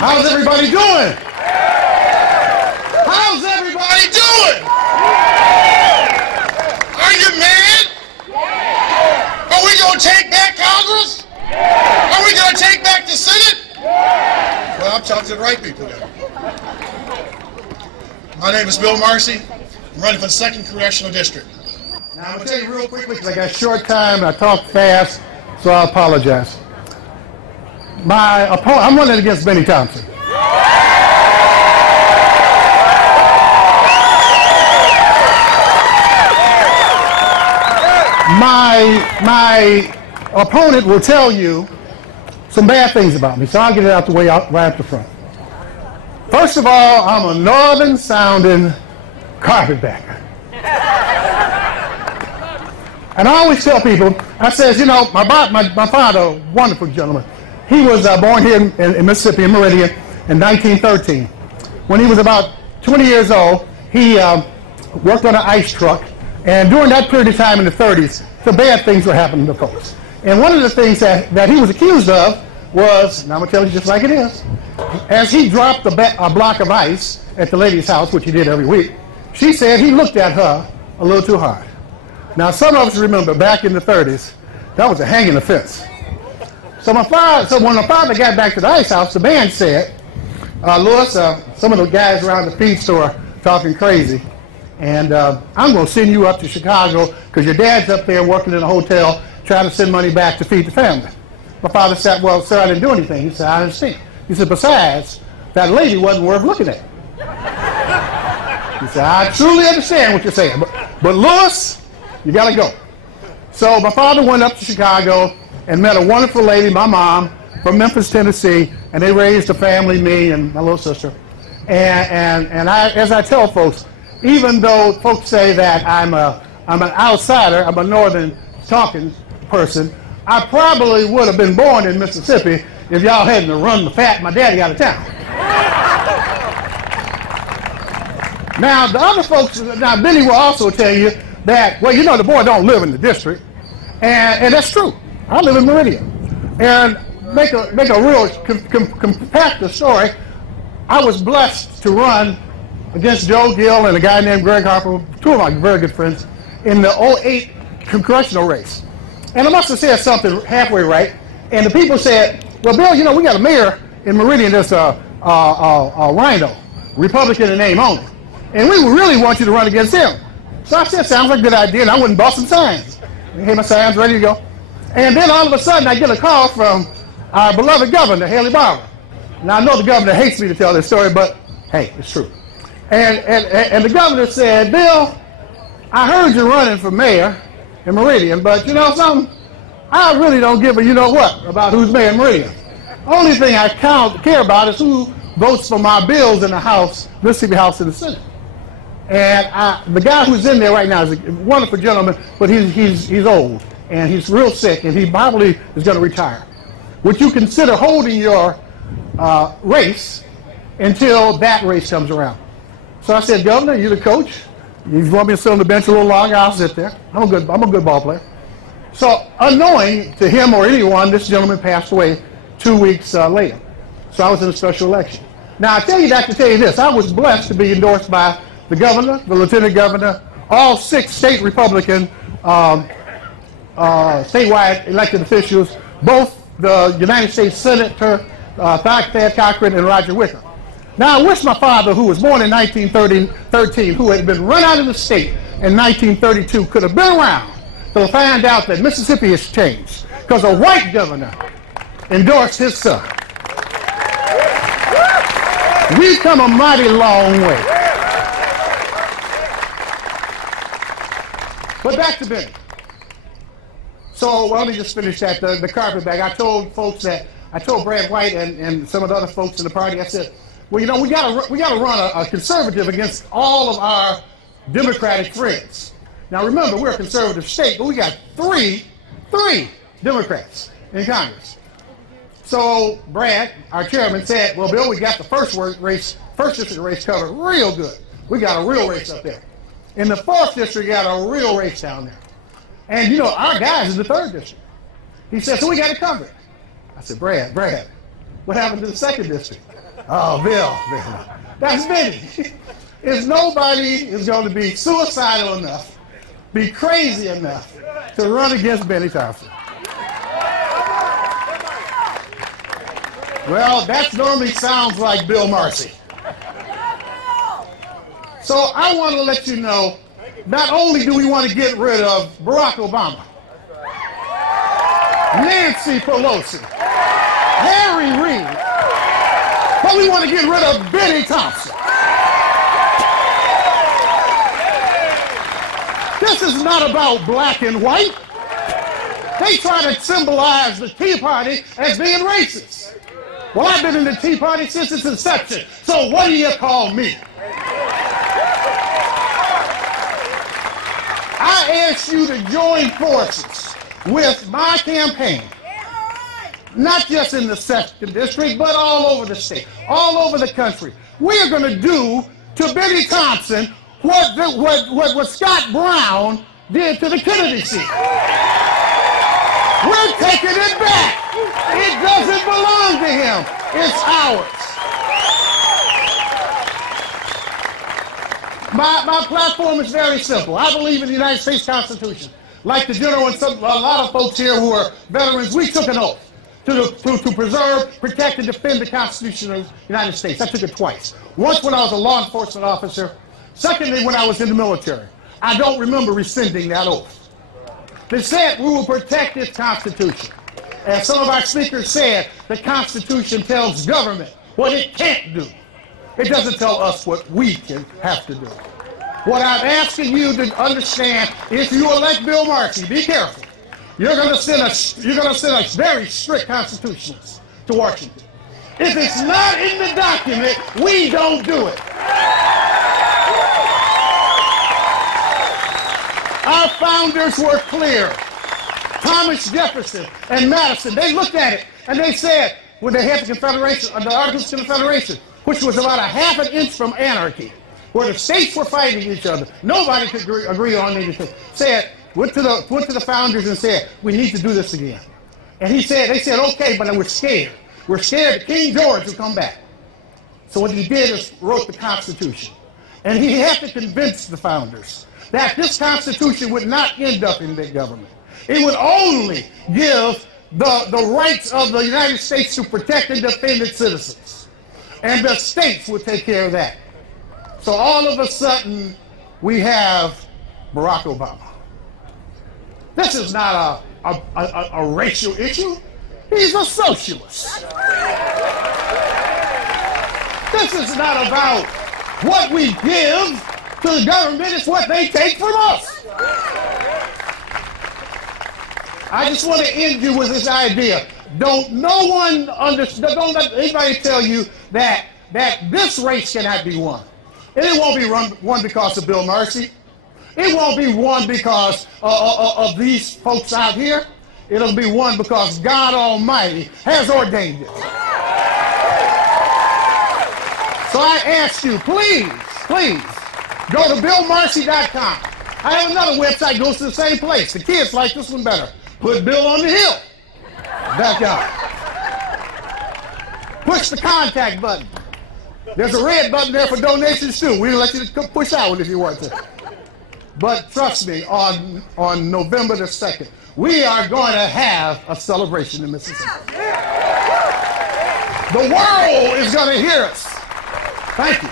How's everybody doing? How's everybody doing? Are you mad? Are we going to take back Congress? Are we going to take back the Senate? Well, I'm talking to the right people then. My name is Bill Marcy. I'm running for the 2nd Congressional District. Now, I'm going to tell you real quickly because I got a short time and I talk fast, so I apologize. My opponent, I'm running against Benny Thompson. My opponent will tell you some bad things about me, so I'll get it out the way right up the front. First of all, I'm a northern-sounding carpetbagger. And I always tell people, I says, you know, my father, a wonderful gentleman, he was born here in Mississippi, in Meridian, in 1913. When he was about 20 years old, he worked on an ice truck, and during that period of time in the 30s, some bad things were happening to folks. And one of the things that he was accused of was, now I'm going to tell you just like it is, as he dropped a block of ice at the lady's house, which he did every week, she said he looked at her a little too hard. Now, some of us remember back in the 30s, that was a hanging offense. So when my father got back to the ice house, the band said, Louis, some of the guys around the feed store talking crazy, and I'm going to send you up to Chicago because your dad's up there working in a hotel trying to send money back to feed the family. My father said, well, sir, I didn't do anything. He said, I understand. He said, besides, that lady wasn't worth looking at. He said, I truly understand what you're saying, but Louis, you got to go. So my father went up to Chicago and met a wonderful lady, my mom, from Memphis, Tennessee, and they raised a family, me and my little sister. And I, as I tell folks, even though folks say that I'm an outsider, I'm a northern talking person, I probably would have been born in Mississippi if y'all hadn't run my daddy out of town. Now, the other folks, now Benny will also tell you that, well, you know, the boy don't live in the district, and that's true. I live in Meridian. And make a real compact the story, I was blessed to run against Joe Gill and a guy named Greg Harper, two of my very good friends, in the 2008 congressional race. And I must have said something halfway right, and the people said, well, Bill, you know, we got a mayor in Meridian that's a rhino, Republican in name only, and we really want you to run against him. So I said, sounds like a good idea, and I went and bought some signs. Hey, my signs ready to go. And then all of a sudden, I get a call from our beloved governor, Haley Barbour. Now, I know the governor hates me to tell this story, but hey, it's true. And the governor said, Bill, I heard you're running for mayor in Meridian, but you know something? I really don't give a you know what about who's mayor in Meridian. Only thing I care about is who votes for my bills in the House, Mississippi House and the Senate. And the guy who's in there right now is a wonderful gentleman, but he's old, and he's real sick, and he probably is going to retire. Would you consider holding your race until that race comes around? So I said, Governor, you're the coach. You want me to sit on the bench a little longer? I'll sit there. I'm a good ball player. So unknowing to him or anyone, this gentleman passed away 2 weeks later. So I was in a special election. Now I tell you that to tell you this, I was blessed to be endorsed by the governor, the lieutenant governor, all 6 state Republican statewide elected officials, both the United States Senator Thad Cochran and Roger Wicker. Now, I wish my father, who was born in 1913, who had been run out of the state in 1932, could have been around to find out that Mississippi has changed because a white governor endorsed his son. We've come a mighty long way. But back to Benny. So, well, let me just finish that, the carpetbag. I told folks that, I told Brad White and some of the other folks in the party, I said, well, you know, we gotta run a conservative against all of our Democratic friends. Now remember, we're a conservative state, but we got three Democrats in Congress. So Brad, our chairman, said, well, Bill, we got the first district race covered real good. We got a real race up there. In the 4th district, we got a real race down there. And you know, our guys in the 3rd district. He said, so we got to cover it. I said, Brad, what happened to the 2nd district? Oh, Bill. That's Benny. If nobody is going to be suicidal enough, be crazy enough to run against Benny Thompson. Well, that normally sounds like Bill Marcy. So I want to let you know, not only do we want to get rid of Barack Obama, Nancy Pelosi, Harry Reid, but we want to get rid of Benny Thompson. This is not about black and white. They try to symbolize the Tea Party as being racist. Well, I've been in the Tea Party since its inception, so what do you call me? I ask you to join forces with my campaign, not just in the 2nd District, but all over the state, all over the country. We are going to do to Benny Thompson what Scott Brown did to the Kennedy seat. We're taking it back. It doesn't belong to him. It's ours. My platform is very simple. I believe in the United States Constitution. Like the general and a lot of folks here who are veterans, we took an oath to preserve, protect, and defend the Constitution of the United States. I took it twice. Once when I was a law enforcement officer. Secondly, when I was in the military. I don't remember rescinding that oath. They said we will protect this Constitution. As some of our speakers said, the Constitution tells government what it can't do. It doesn't tell us what we can have to do. What I'm asking you to understand, if you elect Bill Marcy, be careful. You're going to send a very strict constitutionalist to Washington. If it's not in the document, we don't do it. Our founders were clear. Thomas Jefferson and Madison, they looked at it and they said, when they had the Confederation, the Articles of Confederation, which was about a half an inch from anarchy, where the states were fighting each other, nobody could agree on anything. Went to the founders and said, we need to do this again. And they said, okay, but we're scared. We're scared that King George will come back. So what he did is wrote the Constitution. And he had to convince the founders that this Constitution would not end up in big government. It would only give the rights of the United States to protect and defend its citizens. And the states would take care of that. So all of a sudden, we have Barack Obama. This is not a racial issue. He's a socialist. This is not about what we give to the government, it's what they take from us. I just want to end you with this idea. Don't let anybody tell you that this race cannot be won. And it won't be won because of Bill Marcy. It won't be won because of these folks out here. It'll be won because God Almighty has ordained it. So I ask you, please, go to BillMarcy.com. I have another website that goes to the same place. The kids like this one better. Put Bill on the hill. Backyard. Push the contact button. There's a red button there for donations too. We'll let you push that one if you want to. But trust me, on November the 2nd, we are going to have a celebration in Mississippi. The world is going to hear us. Thank you.